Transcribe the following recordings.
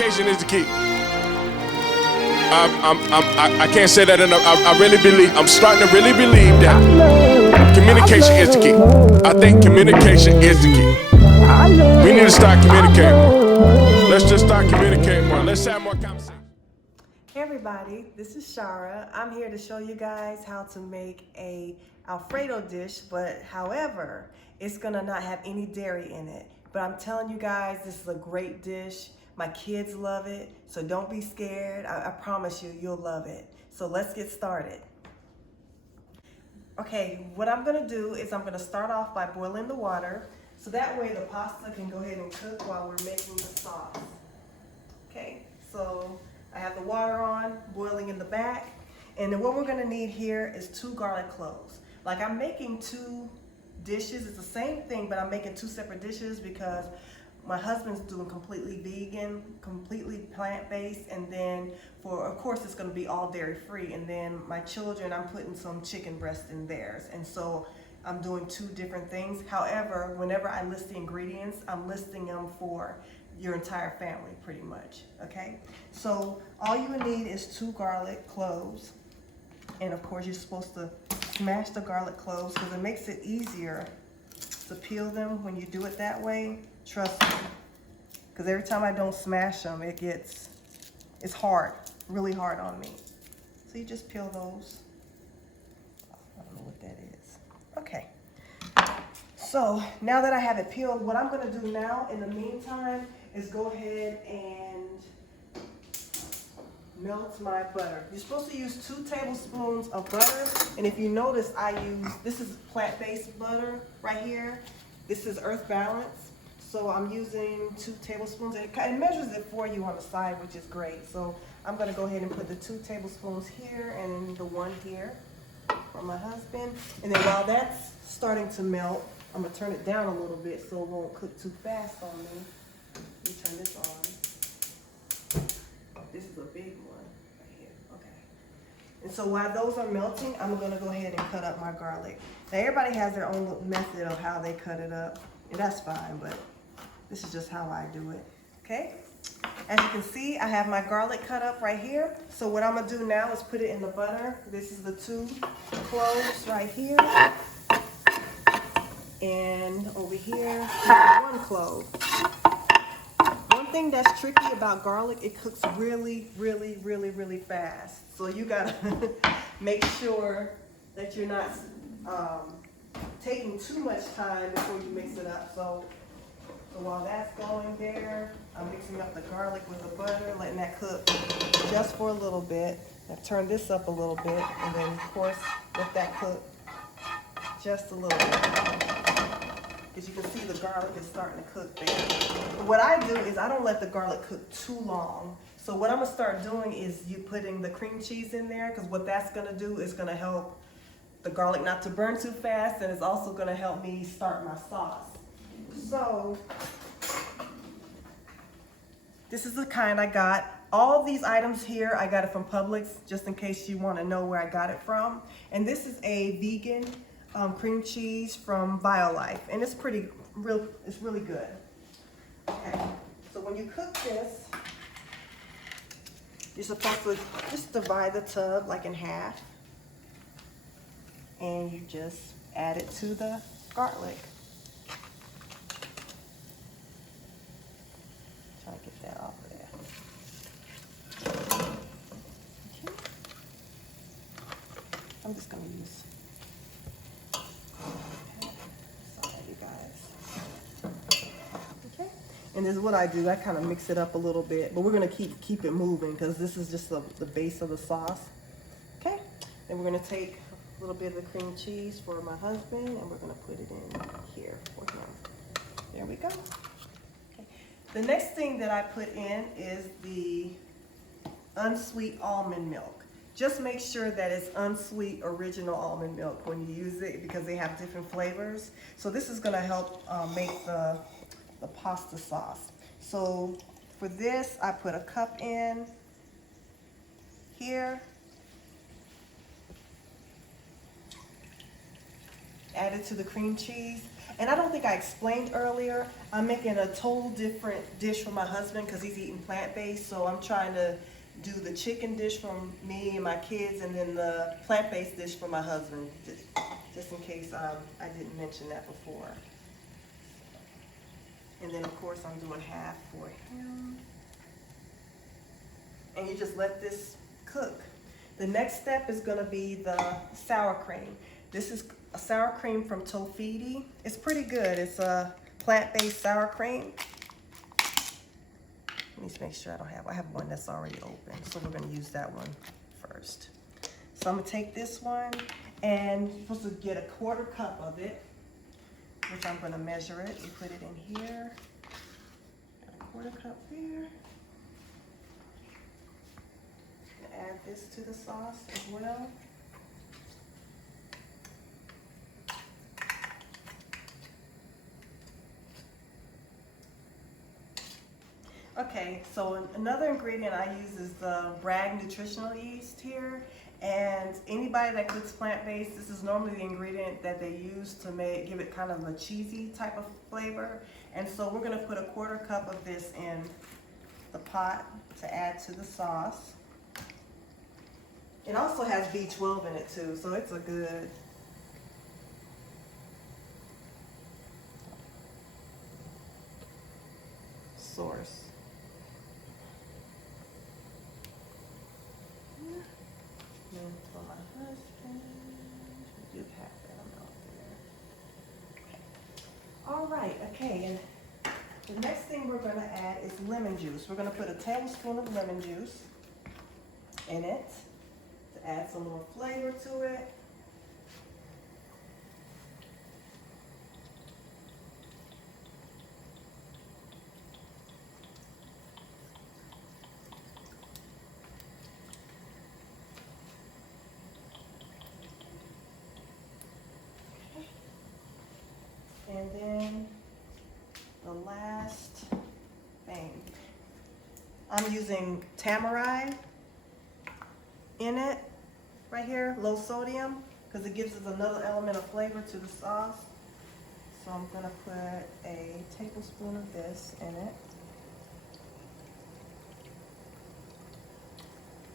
Communication is the key. I can't say that enough. I really believe, I'm starting to really believe that communication is the key. I think communication is the key. We need to start communicating more. Let's just start communicating more. Let's have more conversation. Hey everybody, this is Shara. I'm here to show you guys how to make a Alfredo dish, but however, it's gonna not have any dairy in it. But I'm telling you guys, this is a great dish. My kids love it, so don't be scared. I promise you, you'll love it. So let's get started. Okay, what I'm gonna do is I'm gonna start off by boiling the water, so that way the pasta can go ahead and cook while we're making the sauce. Okay, so I have the water on, boiling in the back, and then what we're gonna need here is 2 garlic cloves. Like I'm making 2 dishes, it's the same thing, but I'm making 2 separate dishes because my husband's doing completely vegan, completely plant-based, and then of course it's gonna be all dairy-free, and then my children, I'm putting some chicken breast in theirs, and so I'm doing 2 different things. However, whenever I list the ingredients, I'm listing them for your entire family pretty much, okay? So all you would need is 2 garlic cloves, and of course you're supposed to smash the garlic cloves because it makes it easier to peel them when you do it that way. Trust me, because every time I don't smash them, it's hard, really hard on me. So you just peel those. I don't know what that is. Okay. So now that I have it peeled, what I'm gonna do now in the meantime is go ahead and melt my butter. You're supposed to use 2 tablespoons of butter, and if you notice, this is plant-based butter right here. This is Earth Balance, so I'm using 2 tablespoons. It measures it for you on the side, which is great. So I'm gonna go ahead and put the 2 tablespoons here and the 1 here for my husband. And then while that's starting to melt, I'm gonna turn it down a little bit so it won't cook too fast on me. Let me turn this on. This is a big one right here, okay. And so while those are melting, I'm gonna go ahead and cut up my garlic. Now everybody has their own method of how they cut it up, and that's fine, but this is just how I do it, okay? As you can see, I have my garlic cut up right here. So what I'm gonna do now is put it in the butter. This is the 2 cloves right here. And over here, 1 clove. One thing that's tricky about garlic, it cooks really, really, really, really fast. So you gotta make sure that you're not taking too much time before you mix it up. So while that's going there, I'm mixing up the garlic with the butter, letting that cook just for a little bit. I've turned this up a little bit, and then of course let that cook just a little bit. As you can see, the garlic is starting to cook there. But what I do is I don't let the garlic cook too long. So what I'm gonna start doing is you putting the cream cheese in there, because what that's gonna do is gonna help the garlic not to burn too fast, and it's also gonna help me start my sauce. So this is the kind I got. All these items here, I got it from Publix, just in case you wanna know where I got it from. And this is a vegan cream cheese from BioLife, and it's really good. Okay, so when you cook this, you're supposed to just divide the tub like in half, and you just add it to the garlic. Try to get that off of there. Okay. I'm just gonna use. And this is what I do. I kind of mix it up a little bit, but we're gonna keep it moving because this is just the base of the sauce. Okay, then we're gonna take a little bit of the cream cheese for my husband, and we're gonna put it in here for him. There we go. Okay. The next thing that I put in is the unsweet almond milk. Just make sure that it's unsweet original almond milk when you use it, because they have different flavors. So this is gonna help make the pasta sauce. So for this, I put a cup in here, add it to the cream cheese. And I don't think I explained earlier, I'm making a total different dish for my husband because he's eating plant-based. So I'm trying to do the chicken dish for me and my kids, and then the plant-based dish for my husband, just in case I didn't mention that before. And then of course I'm doing half for him. And you just let this cook. The next step is gonna be the sour cream. This is a sour cream from Tofidi. It's pretty good. It's a plant-based sour cream. Let me just make sure I have one that's already open. So we're gonna use that one first. So I'm gonna take this one, and you're supposed to get a 1/4 cup of it, which I'm gonna measure it and put it in here. Got a 1/4 cup there. Add this to the sauce as well. Okay, so another ingredient I use is the Bragg nutritional yeast here. And anybody that cooks plant-based, this is normally the ingredient that they use to give it kind of a cheesy type of flavor. And so we're gonna put a 1/4 cup of this in the pot to add to the sauce. It also has B12 in it too, so it's a good source. And for my husband, we do have that amount there. All right, okay, and the next thing we're gonna add is lemon juice. We're gonna put a tablespoon of lemon juice in it to add some more flavor to it. And then the last thing, I'm using Tamari in it right here, low sodium, because it gives us another element of flavor to the sauce. So I'm gonna put a tablespoon of this in it.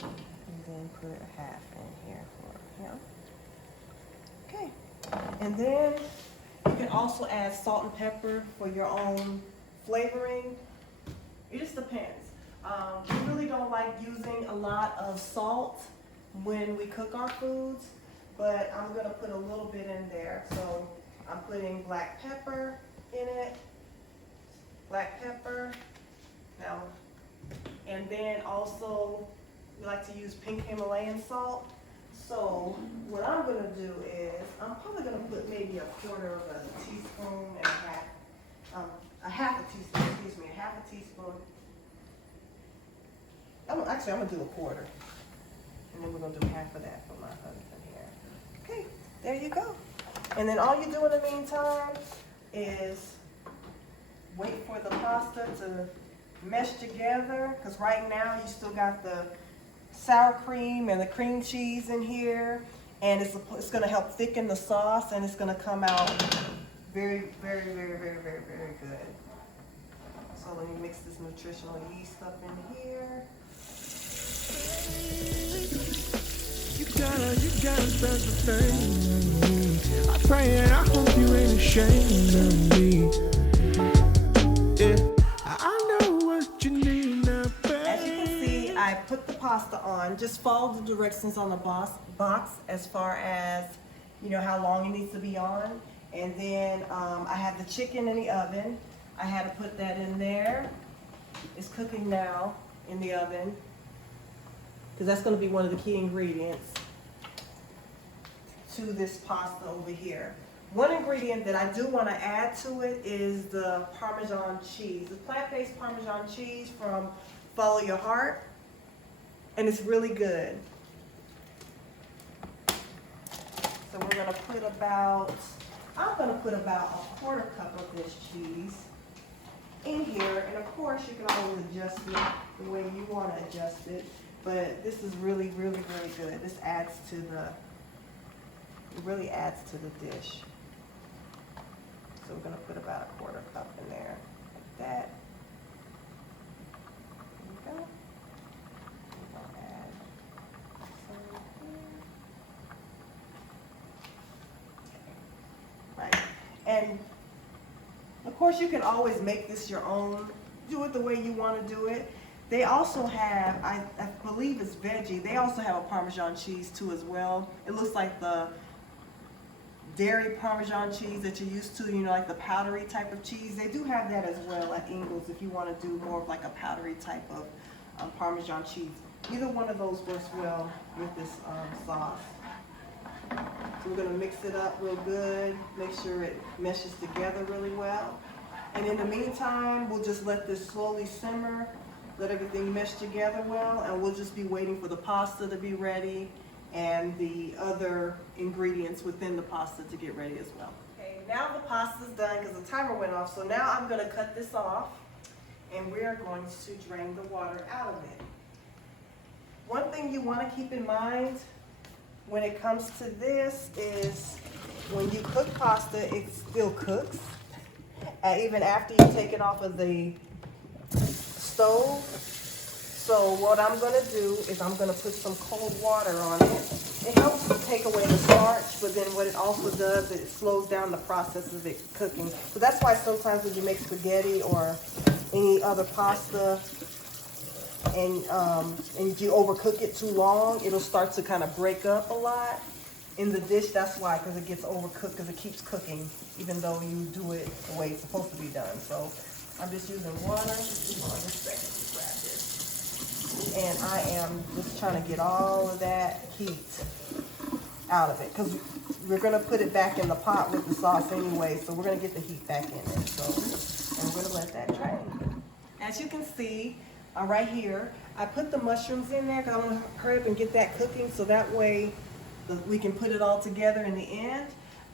And then put a half in here for him. Okay, and then you can also add salt and pepper for your own flavoring. It just depends. We really don't like using a lot of salt when we cook our foods, but I'm gonna put a little bit in there. So I'm putting black pepper in it, black pepper. Now, and then also we like to use pink Himalayan salt. So what I'm gonna do is, I'm probably gonna put maybe a 1/4 of a teaspoon and a half a teaspoon, excuse me, a half a teaspoon. Actually, I'm gonna do a 1/4. And then we're gonna do half of that for my husband here. Okay, there you go. And then all you do in the meantime is wait for the pasta to mesh together, because right now you still got the sour cream and the cream cheese in here, and it's going to help thicken the sauce, and it's going to come out very, very, very, very, very, very good. So let me mix this nutritional yeast up in here. You got a special thing. I pray and I hope you ain't ashamed of me. Yeah, I know what you need now, babe. As you can see, I put the pasta on. Just follow the directions on the box as far as, you know, how long it needs to be on. And then I have the chicken in the oven. I had to put that in there. It's cooking now in the oven, because that's going to be one of the key ingredients to this pasta over here. One ingredient that I do want to add to it is the Parmesan cheese, the plant-based Parmesan cheese from Follow Your Heart, and it's really good. So we're going to put about, I'm going to put about a 1/4 cup of this cheese in here, and of course you can always adjust it the way you want to adjust it, but this is really, really, really good. This adds to the, it really adds to the dish. So we're gonna put about a 1/4 cup in there, like that. There we go. We're gonna add some here. Right, and of course you can always make this your own. Do it the way you want to do it. They also have, I believe it's veggie, they also have a Parmesan cheese too as well. It looks like the dairy Parmesan cheese that you're used to, you know, like the powdery type of cheese. They do have that as well at Ingles if you want to do more of like a powdery type of Parmesan cheese. Either one of those works well with this sauce. So we're going to mix it up real good, make sure it meshes together really well. And in the meantime, we'll just let this slowly simmer, let everything mesh together well, and we'll just be waiting for the pasta to be ready and the other ingredients within the pasta to get ready as well. Okay, now the pasta's done because the timer went off, so now I'm going to cut this off and we're going to drain the water out of it. One thing you want to keep in mind when it comes to this is when you cook pasta, it still cooks. Even after you take it off of the stove. So what I'm going to do is I'm going to put some cold water on it. It helps to take away the starch, but then what it also does, it slows down the process of it cooking. So that's why sometimes when you make spaghetti or any other pasta and you overcook it too long, it'll start to kind of break up a lot in the dish. That's why, because it gets overcooked, because it keeps cooking even though you do it the way it's supposed to be done. So I'm just using water. Hold on just a second, grab this. And I am just trying to get all of that heat out of it, because we're going to put it back in the pot with the sauce anyway, so we're going to get the heat back in it. So, and we're going to let that drain. As you can see, right here, I put the mushrooms in there because I want to hurry up and get that cooking, so that way we can put it all together in the end.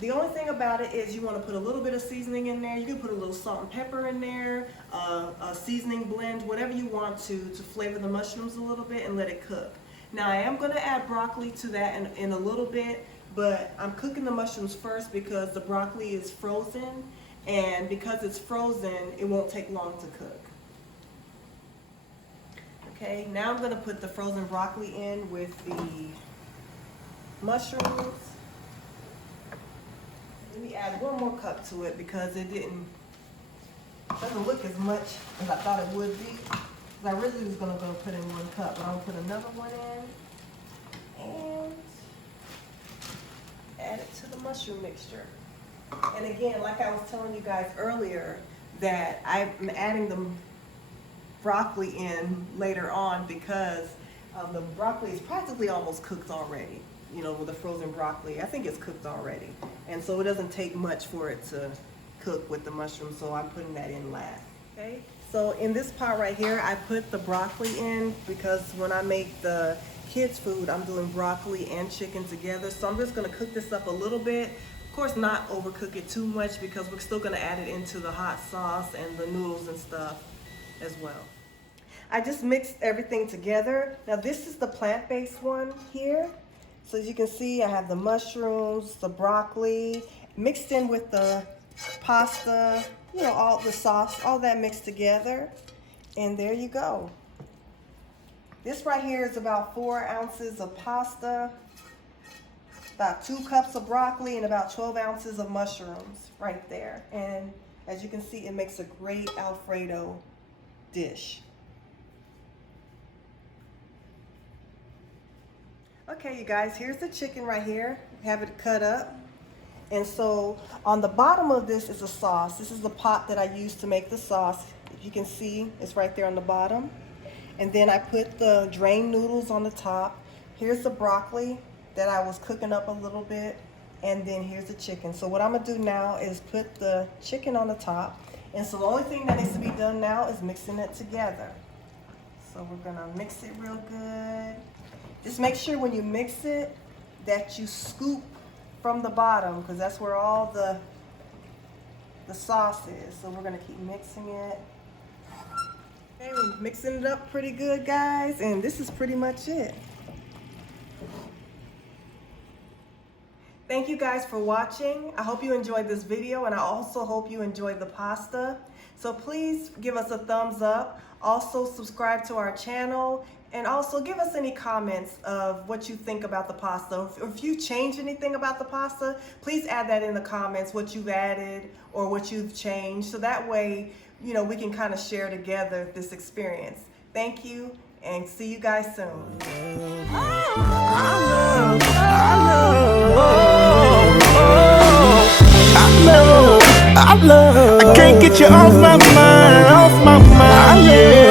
The only thing about it is you want to put a little bit of seasoning in there. You can put a little salt and pepper in there, a seasoning blend, whatever you want to flavor the mushrooms a little bit and let it cook. Now I am going to add broccoli to that in a little bit, but I'm cooking the mushrooms first because the broccoli is frozen, and because it's frozen, it won't take long to cook. Okay, now I'm going to put the frozen broccoli in with the mushrooms. Let me add 1 more cup to it because it doesn't look as much as I thought it would be. I really was going to go put in 1 cup, but I'm going to put another one in and add it to the mushroom mixture. And again, like I was telling you guys earlier, that I'm adding the broccoli in later on because the broccoli is practically almost cooked already. You know, with the frozen broccoli, I think it's cooked already. And so it doesn't take much for it to cook with the mushrooms, so I'm putting that in last. Okay, so in this pot right here, I put the broccoli in because when I make the kids' food, I'm doing broccoli and chicken together. So I'm just gonna cook this up a little bit. Of course, not overcook it too much because we're still gonna add it into the hot sauce and the noodles and stuff as well. I just mixed everything together. Now this is the plant-based one here. So as you can see, I have the mushrooms, the broccoli, mixed in with the pasta, you know, all the sauce, all that mixed together. And there you go. This right here is about 4 ounces of pasta, about 2 cups of broccoli, and about 12 ounces of mushrooms right there. And as you can see, it makes a great Alfredo dish. Okay, you guys, here's the chicken right here. Have it cut up. And so on the bottom of this is a sauce. This is the pot that I used to make the sauce. If you can see, it's right there on the bottom. And then I put the drained noodles on the top. Here's the broccoli that I was cooking up a little bit. And then here's the chicken. So what I'm gonna do now is put the chicken on the top. And so the only thing that needs to be done now is mixing it together. So we're gonna mix it real good. Just make sure when you mix it that you scoop from the bottom because that's where all the sauce is. So we're gonna keep mixing it. Okay, we're mixing it up pretty good, guys, and this is pretty much it. Thank you guys for watching. I hope you enjoyed this video, and I also hope you enjoyed the pasta. So please give us a thumbs up. Also subscribe to our channel, and also give us any comments of what you think about the pasta. Or if you change anything about the pasta, please add that in the comments, what you've added or what you've changed. So that way, you know, we can kind of share together this experience. Thank you, and see you guys soon. I can't get you off my mind, yeah.